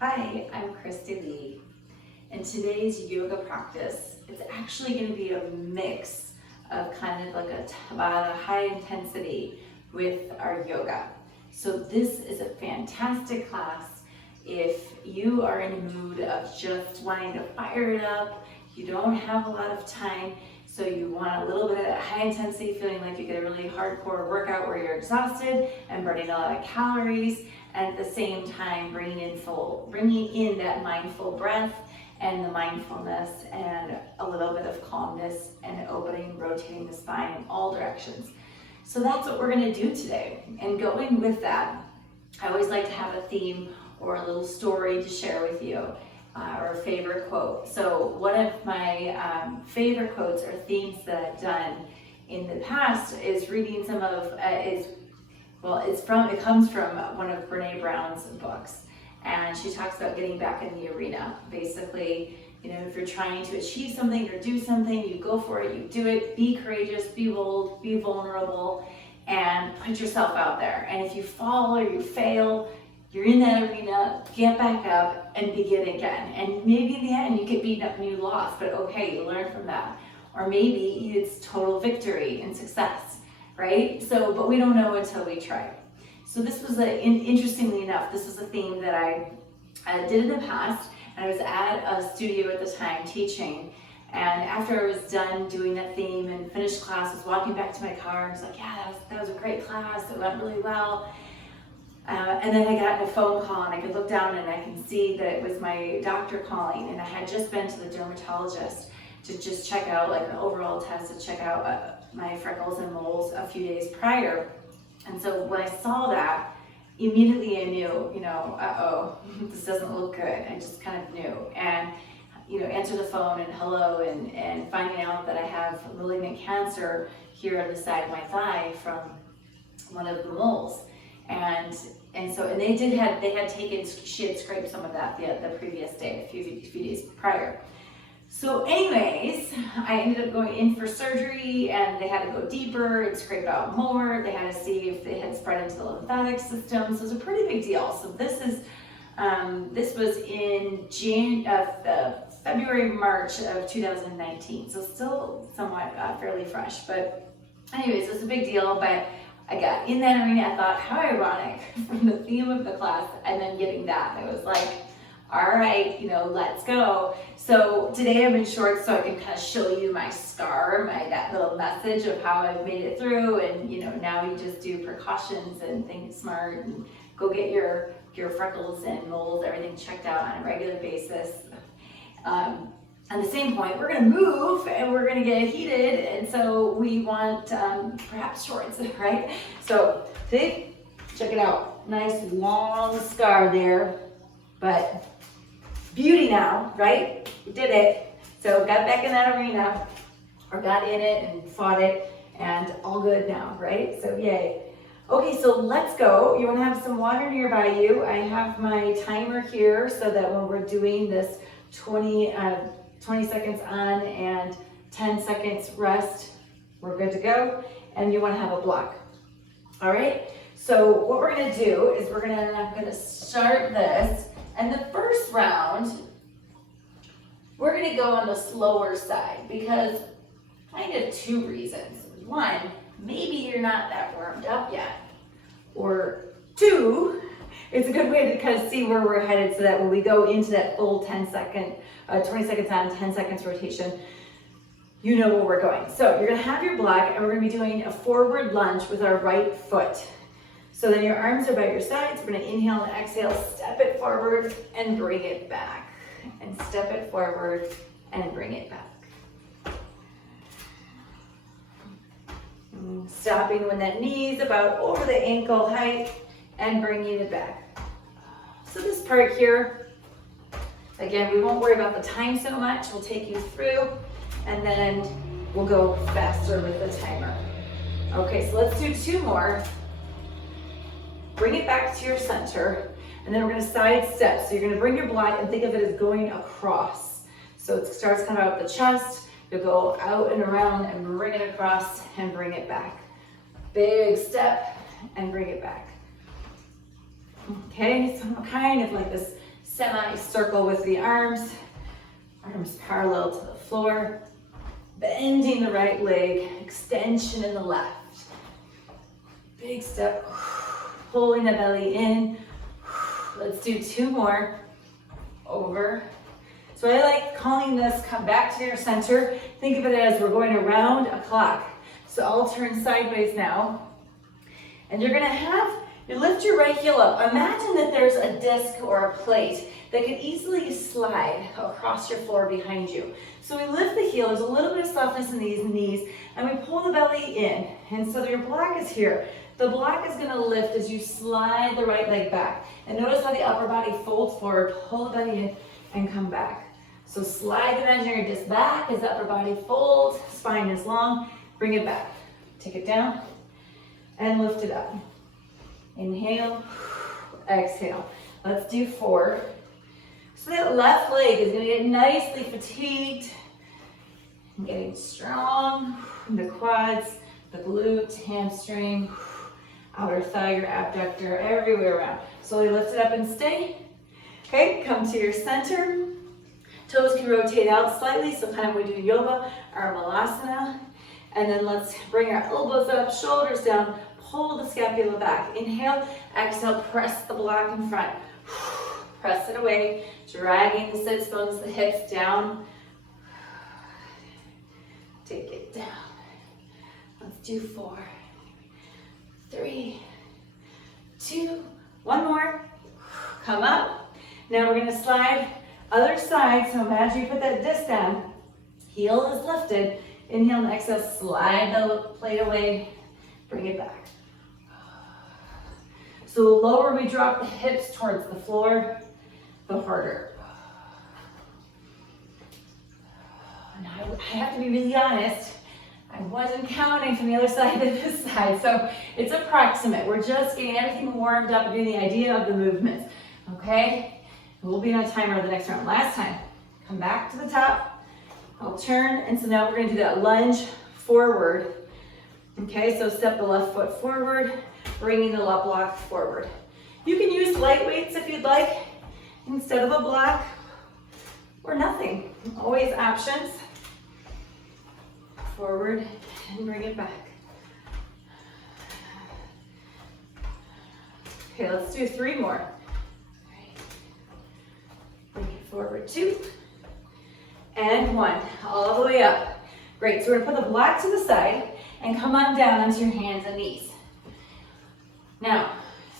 Hi, I'm Christy Lee, and today's yoga practice, it's actually going to be a mix of kind of like a Tabata high intensity with our yoga. So this is a fantastic class if you are in a mood of just wanting to fire it up, you don't have a lot of time, so you want a little bit of that high intensity feeling like you get a really hardcore workout where you're exhausted and burning a lot of calories, and at the same time bringing in that mindful breath and the mindfulness and a little bit of calmness and opening, rotating the spine in all directions. So that's what we're going to do today. And going with that, I always like to have a theme or a little story to share with you, or a favorite quote. So one of my favorite quotes or themes that I've done in the past is reading some of it comes from one of Brene Brown's books, and she talks about getting back in the arena. Basically, if you're trying to achieve something or do something, you go for it, you do it, be courageous, be bold, be vulnerable, and put yourself out there. And if you fall or you fail, you're in that arena, get back up and begin again. And maybe in the end you get beaten up and you lost, but okay, you learn from that. Or maybe it's total victory and success, right? But we don't know until we try. So this was interestingly enough, this was a theme that I did in the past, and I was at a studio at the time teaching. And after I was done doing that theme and finished class, I was walking back to my car and I was like, yeah, that was a great class, it went really well. And then I got a phone call and I could look down and I can see that it was my doctor calling, and I had just been to the dermatologist to just check out, like an overall test to check out my freckles and moles a few days prior. And so when I saw that, immediately I knew, uh-oh, this doesn't look good. I just kind of knew. And, answer the phone and hello, and finding out that I have malignant cancer here on the side of my thigh from one of the moles. And she had scraped some of that the previous day, a few days prior. So anyways, I ended up going in for surgery, and they had to go deeper and scrape out more. They had to see if they had spread into the lymphatic system. So it was a pretty big deal. So this was in February, March of 2019. So still somewhat fairly fresh. But anyways, it was a big deal. But I got in that arena. I thought, how ironic from the theme of the class, and then getting that. It was like, all right, let's go. So today I'm in shorts so I can kind of show you my scar, that little message of how I've made it through. And now you just do precautions and think smart and go get your freckles and moles, everything checked out on a regular basis. At the same point, we're going to move and we're going to get heated, and so we want perhaps shorts, right? So see, check it out. Nice long scar there, but beauty now, right? We did it. So got back in that arena, or got in it and fought it, and all good now, right? So yay. Okay, so let's go. You want to have some water nearby you. I have my timer here so that when we're doing this 20 seconds on and 10 seconds rest, we're good to go. And you want to have a block. All right, so what we're going to do is I'm going to start this, and the first round we're going to go on the slower side because kind of two reasons. One, maybe you're not that warmed up yet, or two, it's a good way to kind of see where we're headed so that when we go into that full 20 seconds on, 10 seconds rotation, you know where we're going. So you're gonna have your block, and we're gonna be doing a forward lunge with our right foot. So then your arms are by your sides. We're gonna inhale and exhale, step it forward and bring it back. And step it forward and bring it back. Stopping when that knee's about over the ankle height and bringing it back. So this part here, again, we won't worry about the time so much. We'll take you through, and then we'll go faster with the timer. Okay, so let's do two more. Bring it back to your center, and then we're going to side step. So you're going to bring your block and think of it as going across. So it starts kind of out the chest. You'll go out and around and bring it across and bring it back. Big step and bring it back. Okay, so kind of like this semi-circle with the arms. Arms parallel to the floor. Bending the right leg, extension in the left. Big step, pulling the belly in. Let's do 2 more. Over. So I like calling this, come back to your center. Think of it as we're going around a clock. So I'll turn sideways now. And you're gonna you lift your right heel up. Imagine that there's a disc or a plate that could easily slide across your floor behind you. So we lift the heel, there's a little bit of softness in these knees, and we pull the belly in. And so your block is here. The block is gonna lift as you slide the right leg back. And notice how the upper body folds forward, pull the belly in, and come back. So slide the imaginary disc back as the upper body folds, spine is long, bring it back. Take it down, and lift it up. Inhale, exhale. Let's do 4. So that left leg is gonna get nicely fatigued. Getting strong in the quads, the glute, hamstring, outer thigh, your abductor, everywhere around. Slowly lift it up and stay. Okay, come to your center. Toes can rotate out slightly, so kind of we do yoga or malasana. And then let's bring our elbows up, shoulders down, pull the scapula back. Inhale, exhale, press the block in front. Press it away, dragging the sits bones, the hips down. Take it down. Let's do 4, 3, 2, 1 more. Come up. Now we're gonna slide other side. So imagine you put that disc down. Heel is lifted. Inhale and exhale, slide the plate away. Bring it back. So the lower we drop the hips towards the floor, the harder. Now I have to be really honest, I wasn't counting from the other side to this side, so it's approximate. We're just getting everything warmed up and getting the idea of the movements, okay? We'll be on a timer the next round. Last time, come back to the top, I'll turn, and so now we're gonna do that lunge forward. Okay, so step the left foot forward, bringing the left block forward. You can use light weights if you'd like, instead of a block, or nothing. Always options. Forward and bring it back. Okay, let's do 3 more. Bring it forward, 2, and 1, all the way up. Great, so we're gonna put the block to the side and come on down onto your hands and knees. Now,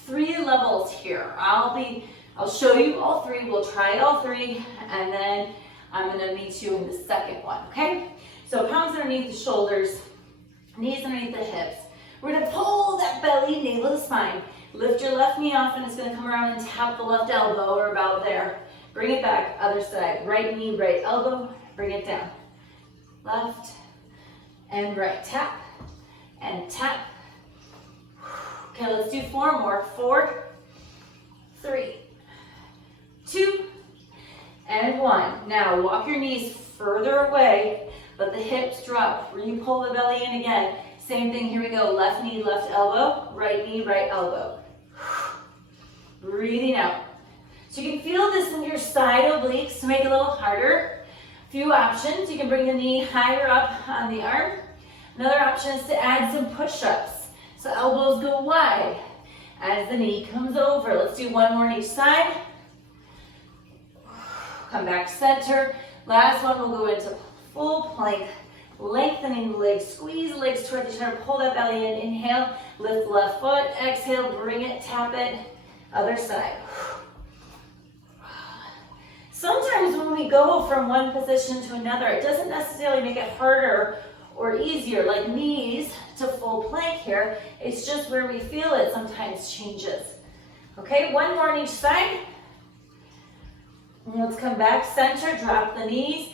3 levels here. I'll show you all 3, we'll try all 3, and then I'm gonna meet you in the second one, okay? So palms underneath the shoulders, knees underneath the hips. We're gonna pull that belly, navel to spine. Lift your left knee off and it's gonna come around and tap the left elbow or about there. Bring it back, other side. Right knee, right elbow, bring it down. Left and right, tap and tap. Okay, let's do 4 more. 4, 3, 2, and 1. Now walk your knees further away. Let the hips drop. You pull the belly in again. Same thing, here we go. Left knee, left elbow. Right knee, right elbow. Breathing out. So you can feel this in your side obliques to make it a little harder. Few options. You can bring the knee higher up on the arm. Another option is to add some push-ups. So elbows go wide as the knee comes over. Let's do 1 more on each side. Come back center. Last one, we'll go into full plank. Lengthening the legs, squeeze the legs toward each other, pull that belly in. Inhale, lift the left foot. Exhale, bring it, tap it. Other side. Sometimes when we go from one position to another, it doesn't necessarily make it harder or easier, like knees to full plank here. It's just where we feel it sometimes changes. Okay, 1 more on each side. And let's come back, center, drop the knees,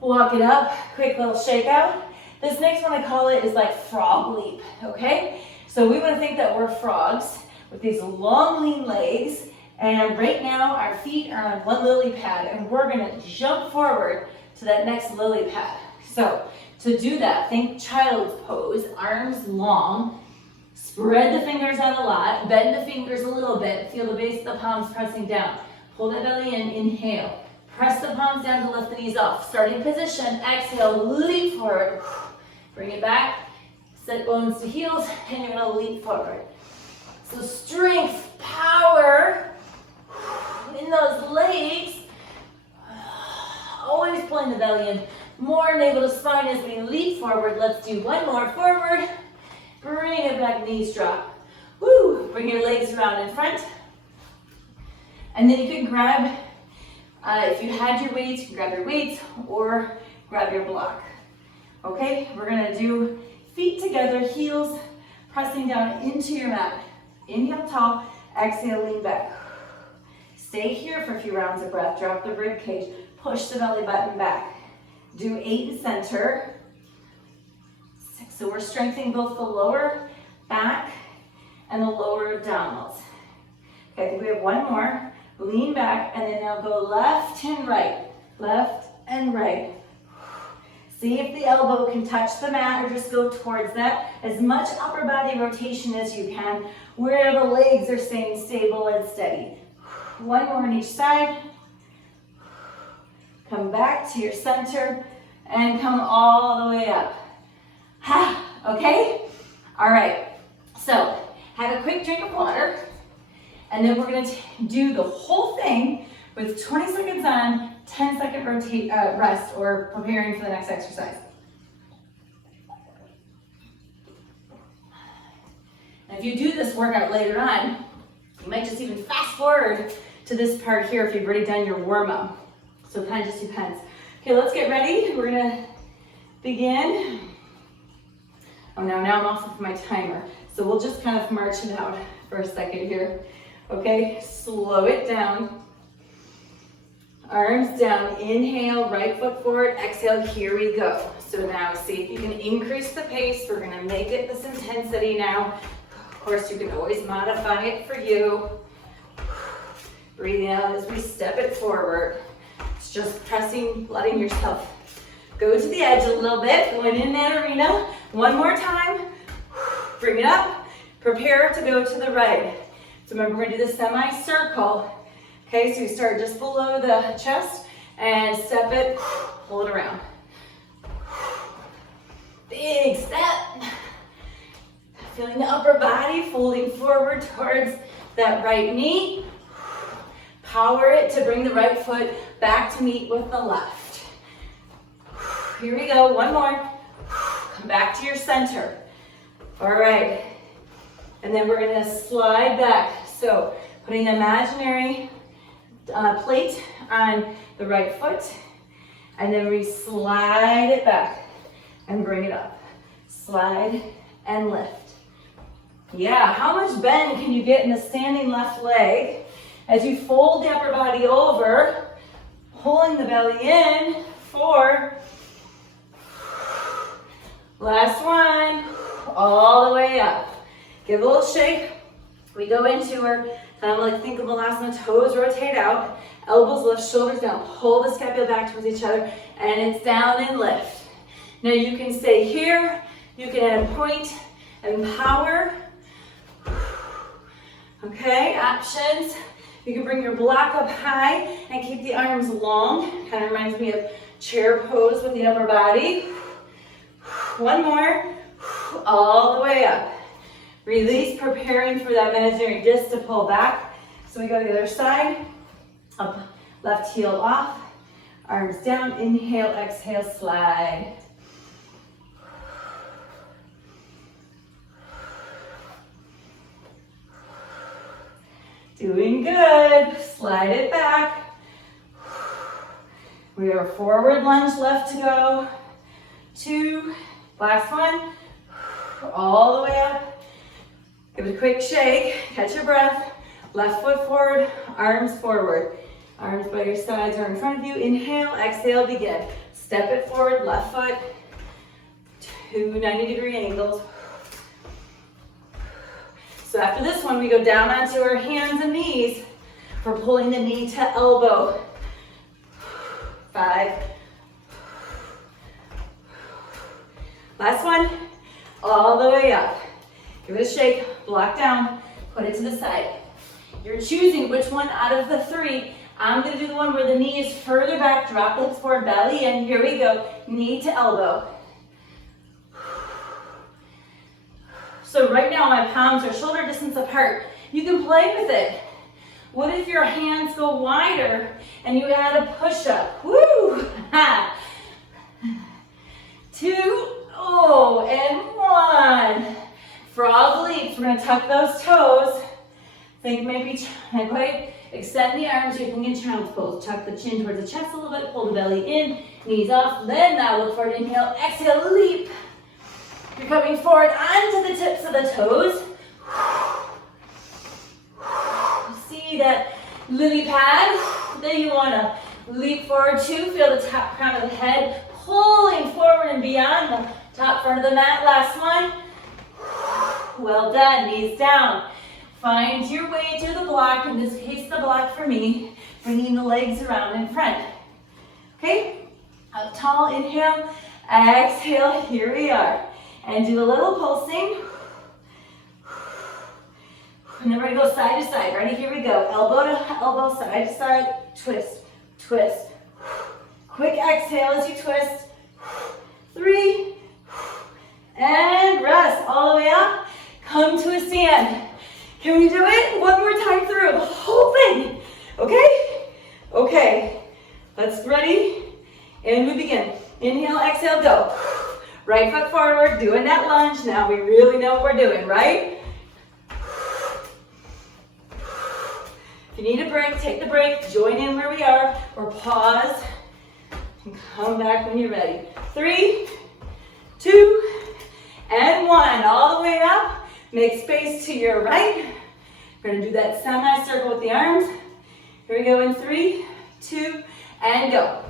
walk it up, quick little shake out. This next one, I call it, is like frog leap, okay? So we want to think that we're frogs with these long, lean legs, and right now our feet are on one lily pad, and we're going to jump forward to that next lily pad. So to do that, think child's pose, arms long, spread the fingers out a lot, bend the fingers a little bit, feel the base of the palms pressing down. Hold that belly in, inhale. Press the palms down to lift the knees off. Starting position, exhale, leap forward. Bring it back, set bones to heels, and you're gonna leap forward. So strength, power in those legs. Always pulling the belly in. More navel to spine as we leap forward. Let's do one more forward. Bring it back, knees drop. Woo! Bring your legs around in front. And then you can grab, if you had your weights, you can grab your weights or grab your block. Okay, we're gonna do feet together, heels pressing down into your mat. Inhale tall, exhale, lean back. Stay here for a few rounds of breath. Drop the rib cage, push the belly button back. Do 8 in center. 6. So we're strengthening both the lower back and the lower abdominals. Okay, I think we have one more. Lean back and then now go left and right. Left and right. See if the elbow can touch the mat or just go towards that. As much upper body rotation as you can, where the legs are staying stable and steady. One more on each side. Come back to your center and come all the way up. Okay? All right. So, have a quick drink of water. And then we're gonna do the whole thing with 20 seconds on, 10-second rest or preparing for the next exercise. And if you do this workout later on, you might just even fast forward to this part here if you've already done your warm-up. So it kind of just depends. Okay, let's get ready. We're gonna begin. Oh, now I'm off of my timer. So we'll just kind of march it out for a second here. Okay, slow it down. Arms down, inhale, right foot forward, exhale, here we go. So now see if you can increase the pace. We're gonna make it this intensity now. Of course, you can always modify it for you. Breathing out as we step it forward. It's just pressing, letting yourself go to the edge a little bit, going in that arena. One more time, bring it up, prepare to go to the right. So remember, we're gonna do the semicircle. Okay, so you start just below the chest and step it, pull it around. Big step. Feeling the upper body folding forward towards that right knee. Power it to bring the right foot back to meet with the left. Here we go, one more. Come back to your center. All right, and then we're gonna slide back. So putting the imaginary plate on the right foot, and then we slide it back and bring it up. Slide and lift. Yeah, how much bend can you get in the standing left leg as you fold the upper body over, pulling the belly in for last one, all the way up. Give a little shake. We go into our kind of like think of Navasana, toes rotate out, elbows lift, shoulders down, pull the scapula back towards each other, and it's down and lift. Now you can stay here, you can add a point and power. Okay, options. You can bring your block up high and keep the arms long. Kind of reminds me of chair pose with the upper body. One more, all the way up. Release, preparing for that imaginary disc to pull back. So we go to the other side, up, left heel off, arms down, inhale, exhale, slide. Doing good, slide it back. We are forward lunge left to go. 2, last one, all the way up. Give it a quick shake, catch your breath. Left foot forward, arms forward. Arms by your sides or in front of you. Inhale, exhale, begin. Step it forward, left foot. 2 90-degree angles. So after this one, we go down onto our hands and knees for pulling the knee to elbow. 5. Last one, all the way up. Give it a shake, block down, put it to the side. You're choosing which one out of the 3 I'm gonna do the one where the knee is further back, drop legs forward, belly in. Here we go, knee to elbow. So right now my palms are shoulder distance apart. You can play with it. What if your hands go wider and you add a push-up? Woo! Ha! 2, oh, and 1. Frog leaps. We're gonna tuck those toes. Think maybe, not quite. Extend the arms, you can get child's pose. Tuck the chin towards the chest a little bit, pull the belly in, knees off, then now look forward, inhale, exhale, leap. You're coming forward onto the tips of the toes. See that lily pad that you wanna leap forward to. Feel the top crown of the head pulling forward and beyond the top front of the mat. Last one. Well done, knees down. Find your way to the block, in this case the block for me, bringing the legs around in front. Okay, up tall, inhale, exhale, here we are. And do a little pulsing. And then we're gonna go side to side. Ready, here we go. Elbow to elbow, side to side, twist, twist. Quick exhale as you twist. 3, and rest all the way up. Come to a stand. Can we do it? One more time through the whole thing. Okay? Okay. Let's ready. And we begin. Inhale, exhale, go. Right foot forward, doing that lunge. Now we really know what we're doing, right? If you need a break, take the break. Join in where we are, or pause and come back when you're ready. 3, 2, and 1. All the way up. Make space to your right. We're going to do that semi-circle with the arms. Here we go in 3, 2, and go.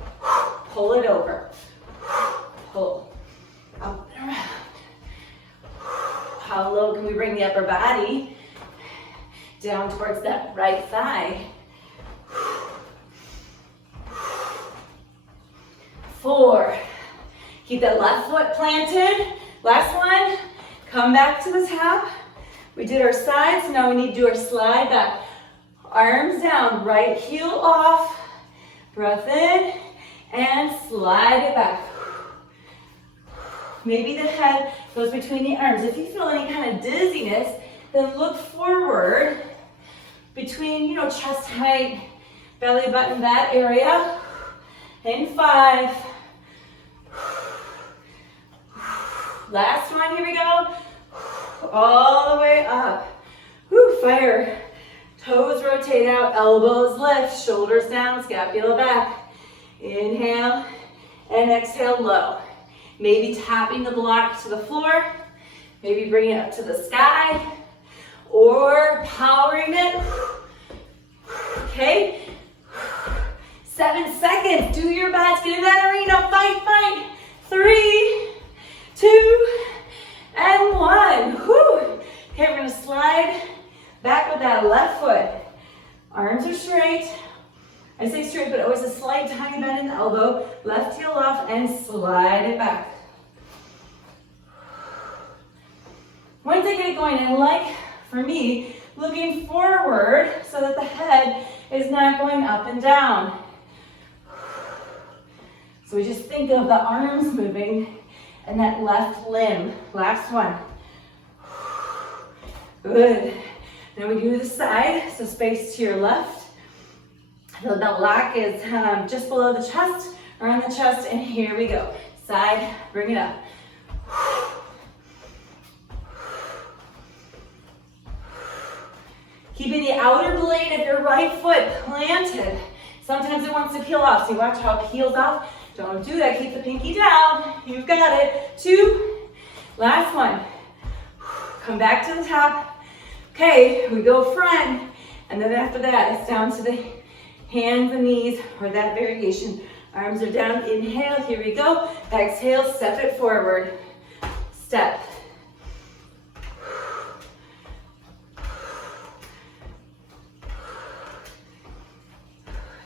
Pull it over. Pull. Up and around. How low can we bring the upper body? Down towards that right thigh. 4. Keep that left foot planted. Last one. Come back to the top. We did our sides, now we need to do our slide back. Arms down, right heel off. Breath in, and slide it back. Maybe the head goes between the arms. If you feel any kind of dizziness, then look forward between, chest height, belly button, that area. In 5. Last one, here we go. All the way up. Woo, fire. Toes rotate out, elbows lift, shoulders down, scapula back. Inhale and exhale low. Maybe tapping the block to the floor. Maybe bringing it up to the sky. Or powering it. Okay. 7 seconds. Do your best. Get in that arena. Fight, fight. 3, 2, and 1. Whew. Okay, we're going to slide back with that left foot. Arms are straight. I say straight, but always a slight tiny bend in the elbow. Left heel off and slide it back. Once I get it going, I like, for me, looking forward so that the head is not going up and down. So we just think of the arms moving and that left limb. Last one. Good. Now we do the side, so space to your left. The block is just below the chest, around the chest, and here we go. Side, bring it up. Keeping the outer blade of your right foot planted. Sometimes it wants to peel off, so you watch how it peels off. Don't do that, keep the pinky down. You've got it. 2, last one. Come back to the top. Okay, we go front, and then after that, it's down to the hands and knees, or that variation. Arms are down, inhale, here we go. Exhale, step it forward. Step.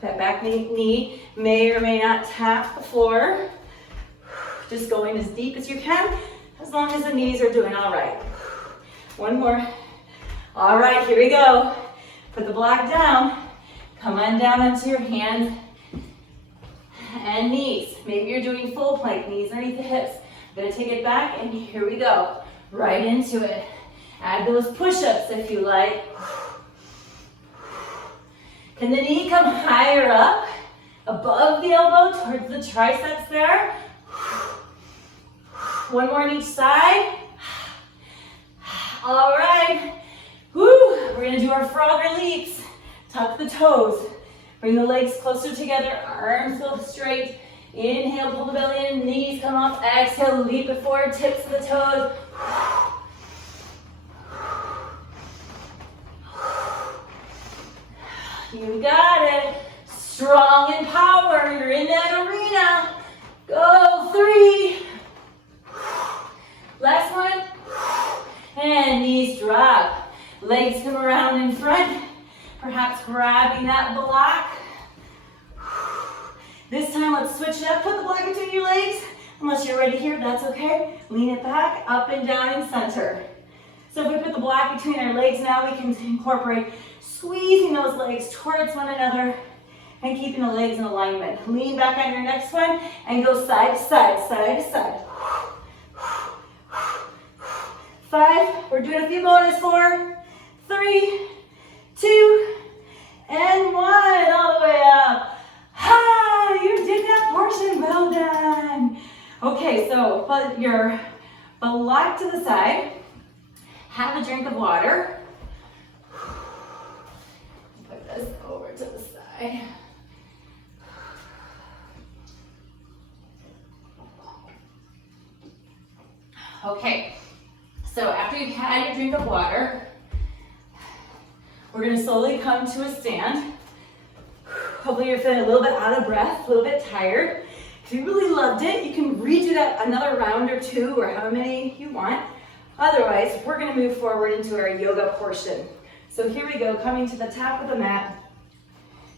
That back knee may or may not tap the floor. Just going as deep as you can, as long as the knees are doing all right. One more. All right, here we go. Put the block down. Come on down onto your hands and knees. Maybe you're doing full plank, knees underneath the hips. I'm gonna take it back and here we go. Right into it. Add those push-ups if you like. Can the knee come higher up, above the elbow, towards the triceps there? One more on each side. All right. Woo. We're gonna do our frogger leaps. Tuck the toes. Bring the legs closer together, arms go straight. Inhale, pull the belly in, knees come off. Exhale, leap it forward, tips of the toes. You got it. Strong and power. You're in that arena. Go. 3. Last one. And knees drop. Legs come around in front. Perhaps grabbing that block. This time, let's switch it up. Put the block between your legs. Unless you're ready here, that's okay. Lean it back, up and down in center. So if we put the block between our legs now, we can incorporate squeezing those legs towards one another and keeping the legs in alignment. Lean back on your next one and go side to side, side to side. 5, we're doing a few bonus. 4, 3, 2, and 1. All the way up. Ha! You did that portion. Well done. Okay, so put your block to the side. Have a drink of water. Put this over to the side. Okay, so after you've had your drink of water, we're going to slowly come to a stand. Hopefully you're feeling a little bit out of breath, a little bit tired. If you really loved it, you can redo that another round or 2 or how many you want. Otherwise, we're going to move forward into our yoga portion. So here we go, coming to the top of the mat,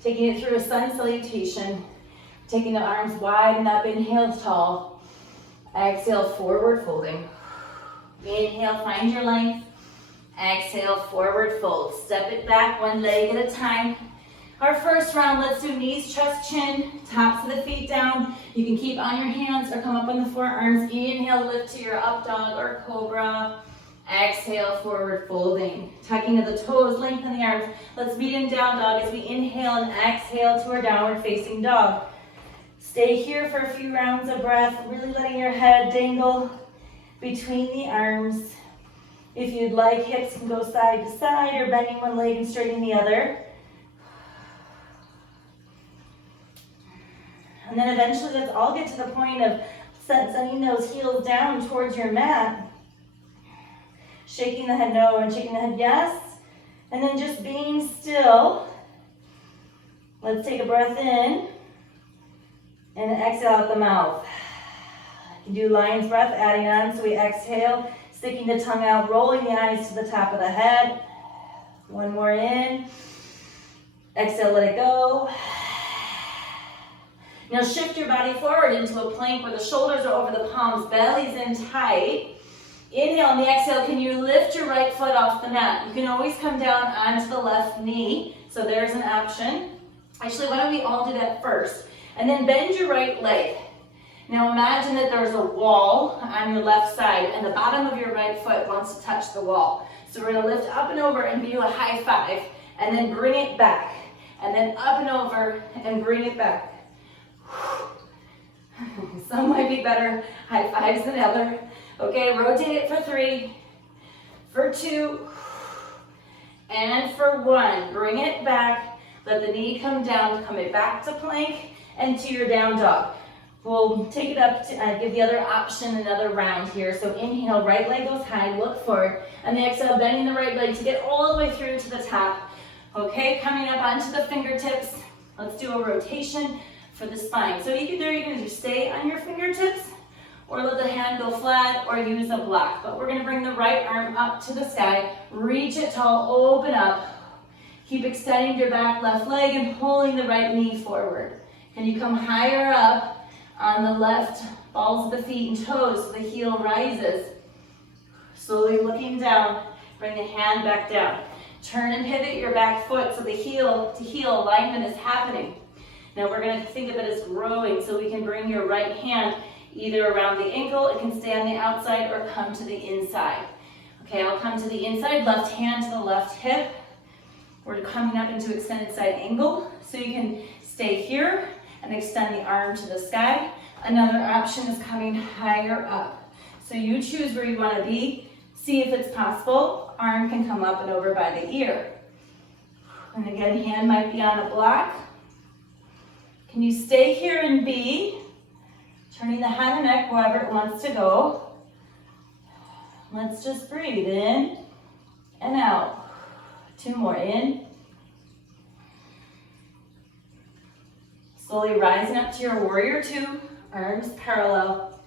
taking it through a sun salutation, taking the arms wide and up, inhale tall. Exhale, forward folding. Inhale, find your length. Exhale, forward fold. Step it back one leg at a time. Our first round, let's do knees, chest, chin, tops of the feet down. You can keep on your hands or come up on the forearms. Inhale, lift to your up dog or cobra. Exhale, forward folding. Tucking to the toes, lengthen the arms. Let's meet in down dog as we inhale and exhale to our downward facing dog. Stay here for a few rounds of breath, really letting your head dangle between the arms. If you'd like, hips can go side to side or bending one leg and straightening the other. And then eventually let's all get to the point of sending those heels down towards your mat. Shaking the head no and shaking the head yes. And then just being still. Let's take a breath in and exhale out the mouth. You can do lion's breath, adding on. So we exhale, sticking the tongue out, rolling the eyes to the top of the head. One more in. Exhale, let it go. Now shift your body forward into a plank where the shoulders are over the palms, belly's in tight. Inhale, on the exhale, can you lift your right foot off the mat? You can always come down onto the left knee. So there's an option. Actually, why don't we all do that first? And then bend your right leg. Now imagine that there's a wall on your left side and the bottom of your right foot wants to touch the wall. So we're gonna lift up and over and do a high five and then bring it back. And then up and over and bring it back. Some might be better high fives than other. Okay, rotate it for 3, for 2, and for 1. Bring it back. Let the knee come down, come it back to plank and to your down dog. We'll take it up to give the other option another round here. So inhale, right leg goes high, look forward. And the exhale, bending the right leg to get all the way through to the top. Okay, coming up onto the fingertips. Let's do a rotation for the spine. So you can either stay on your fingertips or let the hand go flat or use a block. But we're gonna bring the right arm up to the sky, reach it tall, open up. Keep extending your back left leg and pulling the right knee forward. Can you come higher up on the left balls of the feet and toes so the heel rises? Slowly looking down, bring the hand back down. Turn and pivot your back foot so the heel to heel alignment is happening. Now we're going to think of it as growing, so we can bring your right hand either around the ankle, it can stay on the outside, or come to the inside. Okay, I'll come to the inside, left hand to the left hip. We're coming up into extended side angle, so you can stay here and extend the arm to the sky. Another option is coming higher up. So you choose where you want to be. See if it's possible. Arm can come up and over by the ear. And again, hand might be on a block. Can you stay here and be? Turning the head and neck wherever it wants to go. Let's just breathe in and out. 2 more, in. Slowly rising up to your warrior 2, arms parallel.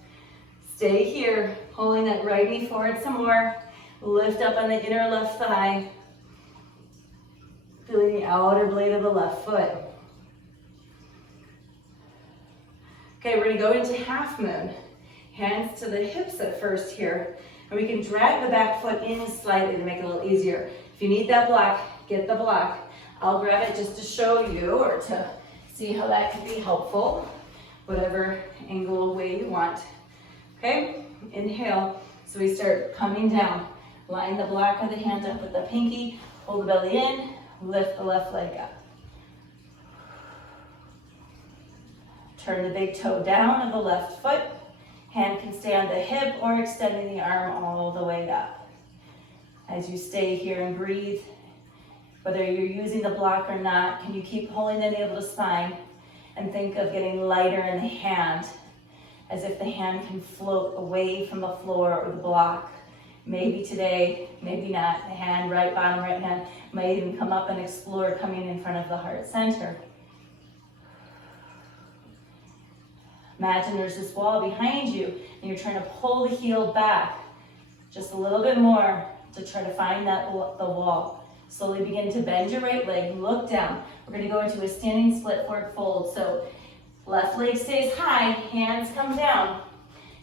Stay here, pulling that right knee forward some more. Lift up on the inner left thigh. Feeling the outer blade of the left foot. Okay, we're gonna go into half moon. Hands to the hips at first here. And we can drag the back foot in slightly to make it a little easier. If you need that block, get the block. I'll grab it just to show you or to see how that could be helpful. Whatever angle way you want. Okay, inhale. So we start coming down. Line the block of the hand up with the pinky. Pull the belly in. Lift the left leg up. Turn the big toe down of the left foot. Hand can stay on the hip or extending the arm all the way up. As you stay here and breathe, whether you're using the block or not, can you keep pulling the navel to spine and think of getting lighter in the hand, as if the hand can float away from the floor or the block. Maybe today, maybe not. The hand, right bottom, right hand, might even come up and explore coming in front of the heart center. Imagine there's this wall behind you and you're trying to pull the heel back just a little bit more to try to find the wall. Slowly begin to bend your right leg, look down. We're going to go into a standing split forward fold. So left leg stays high, hands come down.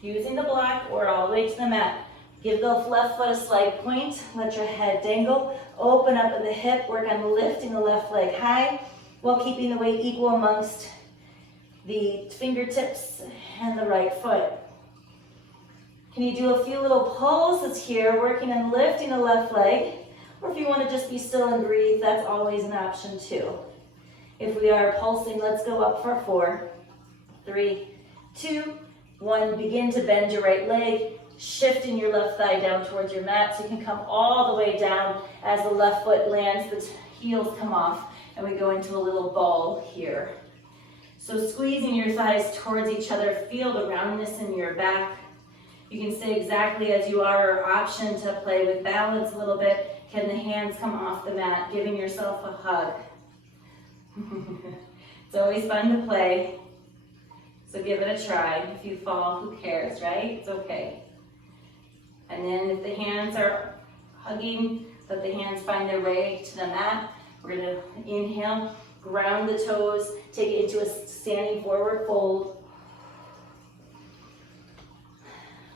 Using the block or all the way to the mat. Give the left foot a slight point, let your head dangle, open up at the hip, work on lifting the left leg high while keeping the weight equal amongst the fingertips and the right foot. Can you do a few little pulses here, working on lifting the left leg? Or if you want to just be still and breathe, that's always an option too. If we are pulsing, let's go up for 4, 3, 2, 1. Begin to bend your right leg, shifting your left thigh down towards your mat so you can come all the way down as the left foot lands, the heels come off, and we go into a little ball here. So squeezing your thighs towards each other, feel the roundness in your back. You can stay exactly as you are, or option to play with balance a little bit. Can the hands come off the mat, giving yourself a hug. It's always fun to play, so give it a try. If you fall, who cares, right? It's okay. And then if the hands are hugging, let the hands find their way to the mat. We're gonna inhale. Ground the toes, take it into a standing forward fold.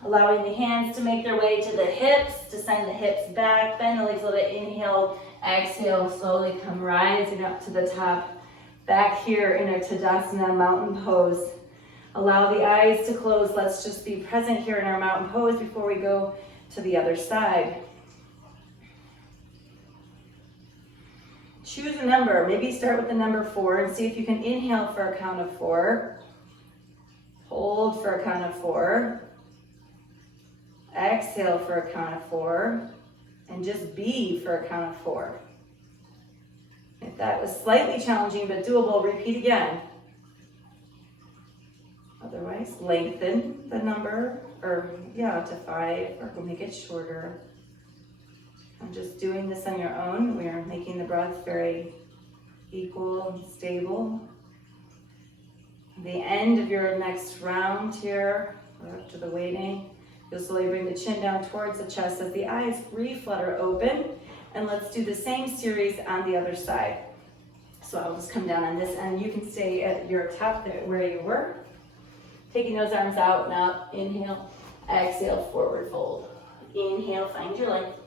Allowing the hands to make their way to the hips, to send the hips back, bend the legs a little bit, inhale, exhale, slowly come rising up to the top. Back here in our Tadasana mountain pose. Allow the eyes to close. Let's just be present here in our mountain pose before we go to the other side. Choose a number. Maybe start with the number 4 and see if you can inhale for a count of 4. Hold for a count of 4. Exhale for a count of 4. And just be for a count of 4. If that was slightly challenging but doable, repeat again. Otherwise, lengthen the number, or to 5, or we'll make it shorter. I'm just doing this on your own. We are making the breath very equal and stable. At the end of your next round here, or after the waiting, you'll slowly bring the chin down towards the chest as the eyes reflutter open. And let's do the same series on the other side. So I'll just come down on this end. You can stay at your top there where you were. Taking those arms out and up. Inhale, exhale, forward fold. Inhale, find your length.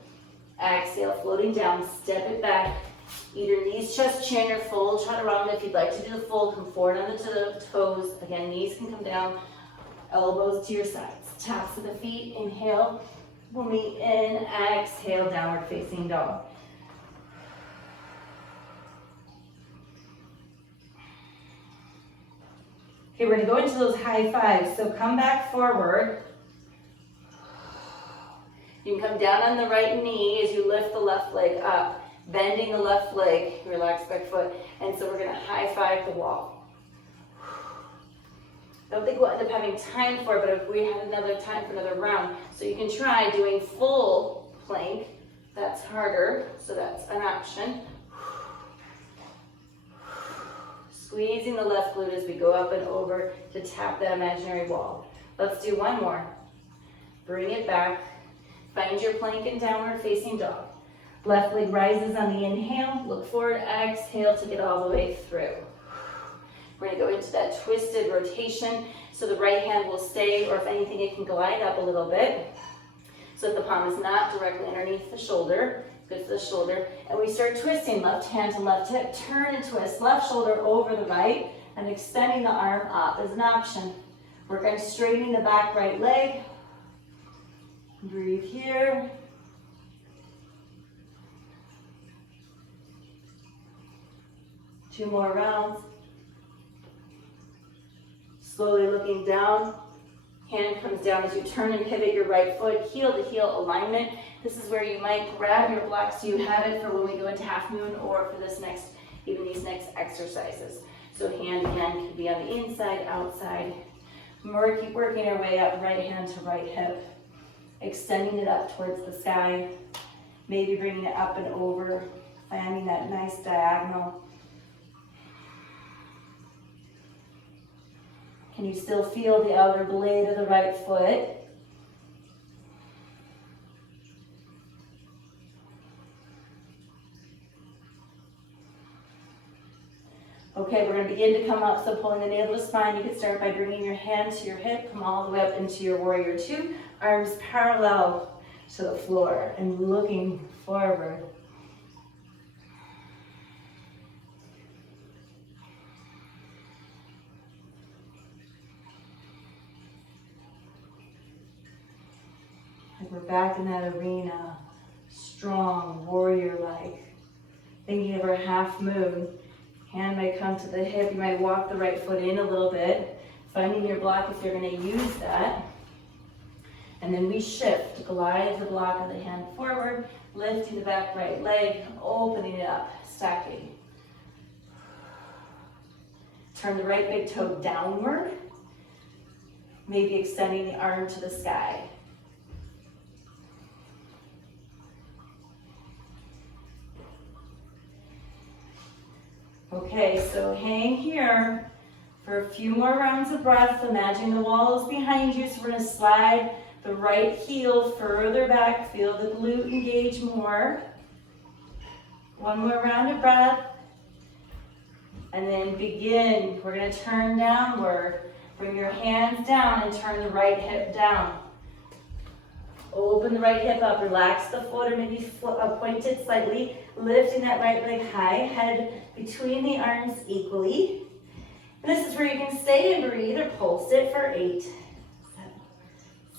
Exhale, floating down, step it back. Either knees, chest, chin, or full chaturanga. If you'd like to do the full, come forward on the toes. Again, knees can come down, elbows to your sides. Taps of the feet, inhale. When we in, exhale, downward facing dog. Okay, we're gonna go into those high fives. So come back forward. You can come down on the right knee as you lift the left leg up, bending the left leg, relax back foot. And so we're gonna high five the wall. I don't think we'll end up having time for it, but if we had another time for another round. So you can try doing full plank. That's harder, so that's an option. Squeezing the left glute as we go up and over to tap that imaginary wall. Let's do one more. Bring it back. Find your plank in downward facing dog. Left leg rises on the inhale. Look forward, exhale to get all the way through. We're gonna go into that twisted rotation. So the right hand will stay, or if anything, it can glide up a little bit. So that the palm is not directly underneath the shoulder. Good for the shoulder. And we start twisting left hand to left hip. Turn and twist. Left shoulder over the right and extending the arm up as an option. Work on straightening the back right leg. Breathe here. Two more rounds. Slowly looking down. Hand comes down as you turn and pivot your right foot, heel to heel alignment. This is where you might grab your block so you have it for when we go into half moon or for this next, even these next exercises. So hand can be on the inside, outside. Keep working our way up, right hand to right hip. Extending it up towards the sky. Maybe bringing it up and over, finding that nice diagonal. Can you still feel the outer blade of the right foot? Okay, we're going to begin to come up, so pulling the navel of the spine, you can start by bringing your hand to your hip, come all the way up into your warrior two, arms parallel to the floor and looking forward. We're back in that arena, strong, warrior-like. Thinking of our half moon, hand might come to the hip, you might walk the right foot in a little bit, finding your block if you're going to use that. And then we shift, glide the block of the hand forward, lifting the back right leg, opening it up, stacking. Turn the right big toe downward, maybe extending the arm to the sky. Okay, so hang here for a few more rounds of breath. Imagine the wall is behind you, so we're going to slide the right heel further back. Feel the glute engage more. One more round of breath. And then begin. We're going to turn downward. Bring your hands down and turn the right hip down. Open the right hip up. Relax the foot or maybe point it slightly. Lifting that right leg high. Head between the arms equally. And this is where you can stay and breathe or pulse it for 8, 7,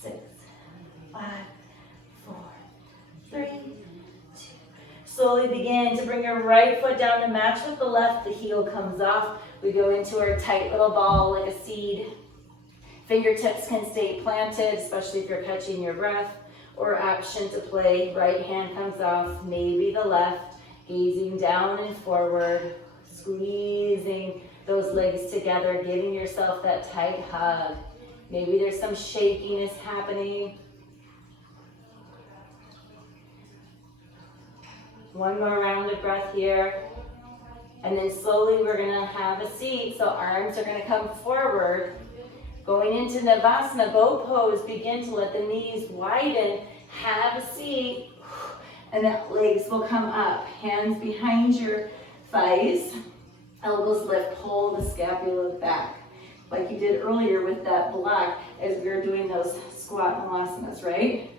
6, 5, 4, 3, 2. Slowly begin to bring your right foot down to match with the left. The heel comes off. We go into our tight little ball like a seed. Fingertips can stay planted, especially if you're catching your breath. Or option to play, right hand comes off, maybe the left, gazing down and forward, squeezing those legs together, giving yourself that tight hug. Maybe there's some shakiness happening. One more round of breath here. And then slowly we're gonna have a seat, so arms are gonna come forward. Going into Navasana, boat pose, begin to let the knees widen, have a seat, and the legs will come up. Hands behind your thighs, elbows lift, pull the scapula back. Like you did earlier with that block as we were doing those squat Navasanas, right?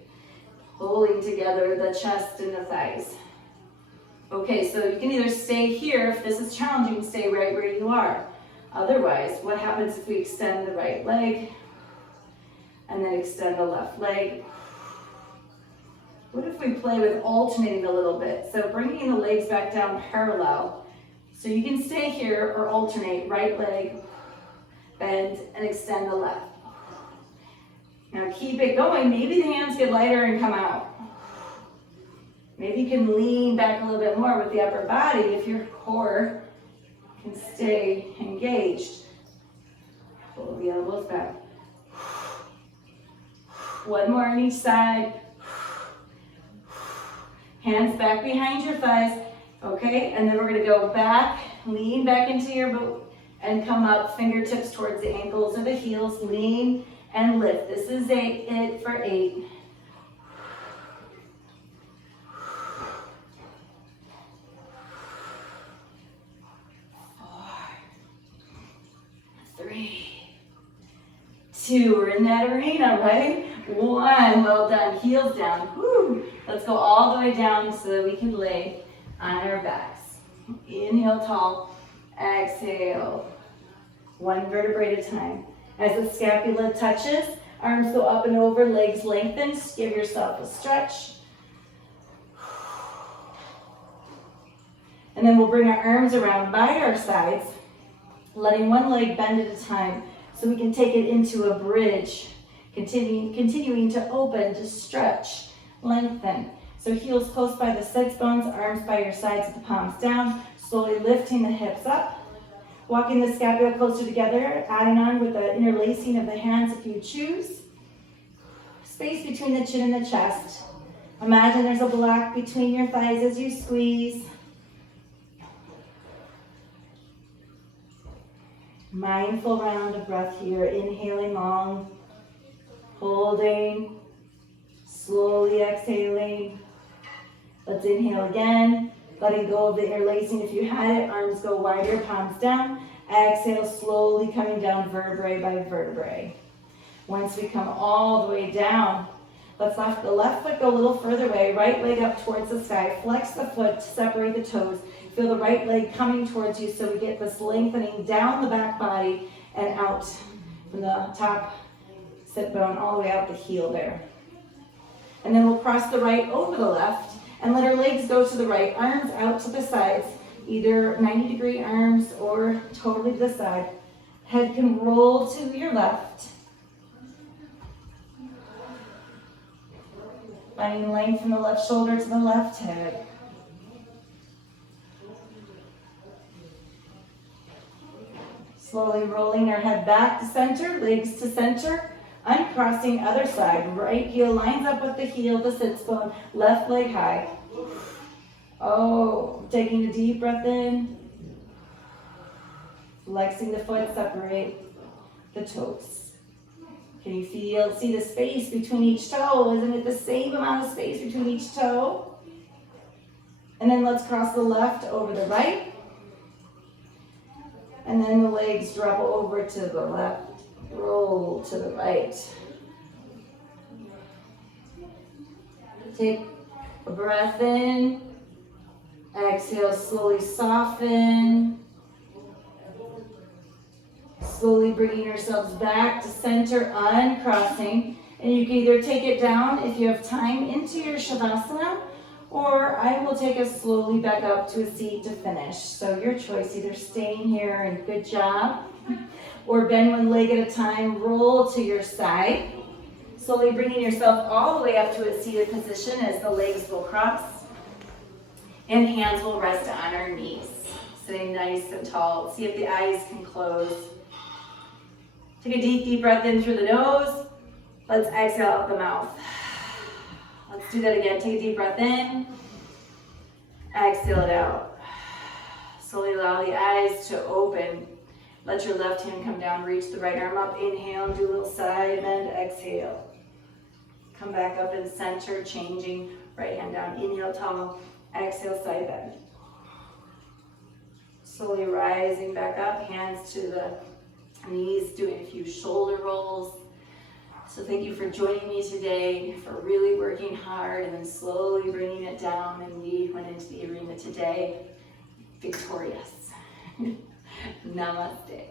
Holding together the chest and the thighs. Okay, so you can either stay here, if this is challenging, stay right where you are. Otherwise, what happens if we extend the right leg and then extend the left leg? What if we play with alternating a little bit? So bringing the legs back down parallel. So you can stay here or alternate, right leg, bend, and extend the left. Now keep it going. Maybe the hands get lighter and come out. Maybe you can lean back a little bit more with the upper body if your core can stay engaged. Pull the elbows back. One more on each side. Hands back behind your thighs. Okay, and then we're going to go back, lean back into your boot, and come up, fingertips towards the ankles or the heels. Lean and lift. This is it for 8. 3, 2, we're in that arena, right? 1, well done, heels down. Woo. Let's go all the way down so that we can lay on our backs. Inhale tall, exhale. 1 vertebrae at a time. As the scapula touches, arms go up and over, legs lengthen. Give yourself a stretch. And then we'll bring our arms around by our sides, letting one leg bend at a time so we can take it into a bridge. Continuing to open, to stretch, lengthen. So heels close by the sits bones, arms by your sides with the palms down, slowly lifting the hips up. Walking the scapula closer together, adding on with the interlacing of the hands if you choose. Space between the chin and the chest. Imagine there's a block between your thighs as you squeeze. Mindful round of breath here, inhaling long, holding, slowly exhaling. Let's inhale again. Letting go of the interlacing if you had it. Arms go wider, palms down. Exhale, slowly coming down vertebrae by vertebrae. Once we come all the way down, let's let the left foot go a little further away. Right leg up towards the sky. Flex the foot to separate the toes. Feel the right leg coming towards you so we get this lengthening down the back body and out from the top sit bone all the way out the heel there. And then we'll cross the right over the left. And let our legs go to the right, arms out to the sides, either 90-degree arms or totally to the side. Head can roll to your left. Finding length from the left shoulder to the left head. Slowly rolling our head back to center, legs to center. Uncrossing other side, right heel lines up with the heel, the sits bone, left leg high. Oh, taking a deep breath in. Flexing the foot, separate the toes. Can you see the space between each toe? Isn't it the same amount of space between each toe? And then let's cross the left over the right. And then the legs drop over to the left. Roll to the right. Take a breath in. Exhale, slowly soften. Slowly bringing yourselves back to center, uncrossing. And you can either take it down if you have time into your Shavasana, or I will take us slowly back up to a seat to finish. So your choice, either staying here and good job, or bend one leg at a time, roll to your side. Slowly bringing yourself all the way up to a seated position as the legs will cross. And hands will rest on our knees. Sitting nice and tall. See if the eyes can close. Take a deep, deep breath in through the nose. Let's exhale out the mouth. Let's do that again. Take a deep breath in. Exhale it out. Slowly allow the eyes to open. Let your left hand come down, reach the right arm up. Inhale, do a little side bend, exhale. Come back up and center, changing right hand down. Inhale, tall, exhale, side bend. Slowly rising back up, hands to the knees, doing a few shoulder rolls. So thank you for joining me today, for really working hard and then slowly bringing it down, and we went into the arena today victorious. Namaste.